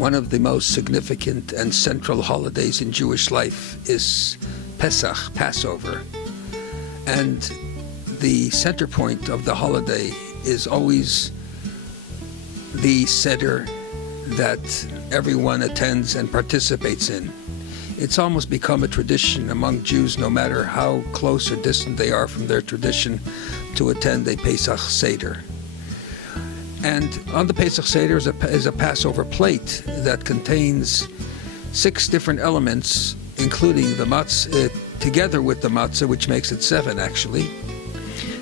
One of the most significant and central holidays in Jewish life is Pesach, Passover. And the center point of the holiday is always the Seder that everyone attends and participates in. It's almost become a tradition among Jews, no matter how close or distant they are from their tradition, to attend a Pesach Seder. And on the Pesach Seder is a Passover plate that contains 6 different elements, including the matzah, together with the matzah, which makes it 7 actually.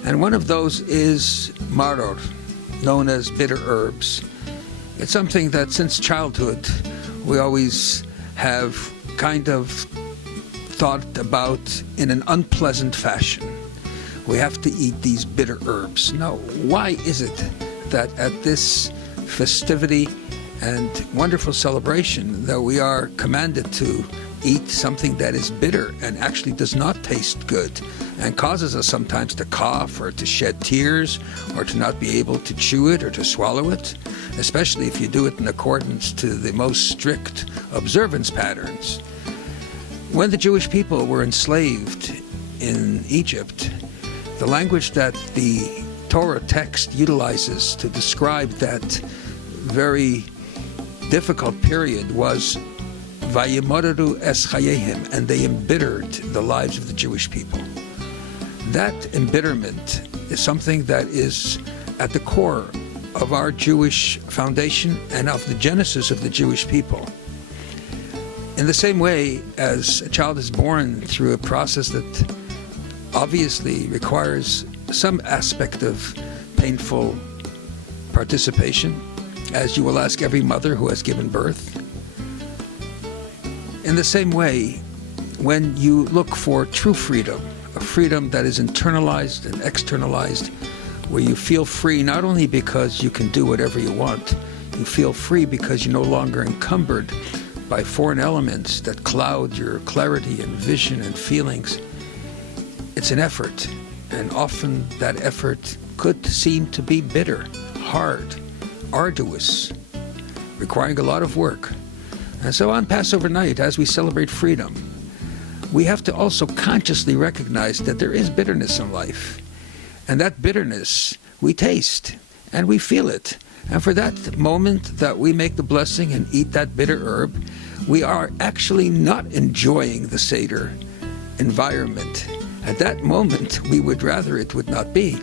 And one of those is Maror, known as bitter herbs. It's something that since childhood we always have kind of thought about in an unpleasant fashion. We have to eat these bitter herbs. Now, why is it that at this festivity and wonderful celebration that we are commanded to eat something that is bitter and actually does not taste good and causes us sometimes to cough or to shed tears or to not be able to chew it or to swallow it, especially if you do it in accordance to the most strict observance patterns? When the Jewish people were enslaved in Egypt, the language that the Torah text utilizes to describe that very difficult period was Vayimoreru es chayehim, and they embittered the lives of the Jewish people. That embitterment is something that is at the core of our Jewish foundation and of the genesis of the Jewish people. In the same way as a child is born through a process that obviously requires some aspect of painful participation, as you will ask every mother who has given birth. In the same way, when you look for true freedom, a freedom that is internalized and externalized, where you feel free not only because you can do whatever you want, you feel free because you're no longer encumbered by foreign elements that cloud your clarity and vision and feelings. It's an effort, and often that effort could seem to be bitter, hard, arduous, requiring a lot of work. And so on Passover night, as we celebrate freedom, we have to also consciously recognize that there is bitterness in life. And that bitterness we taste and we feel it. And for that moment that we make the blessing and eat that bitter herb, we are actually not enjoying the Seder environment. At that moment, we would rather it would not be,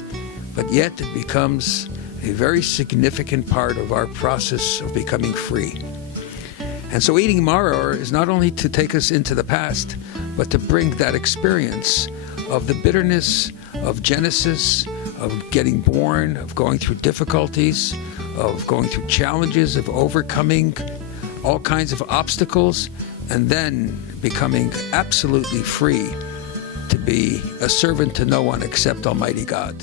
but yet it becomes a very significant part of our process of becoming free. And so eating maror is not only to take us into the past, but to bring that experience of the bitterness of Genesis, of getting born, of going through difficulties, of going through challenges, of overcoming all kinds of obstacles, and then becoming absolutely free to be a servant to no one except Almighty God.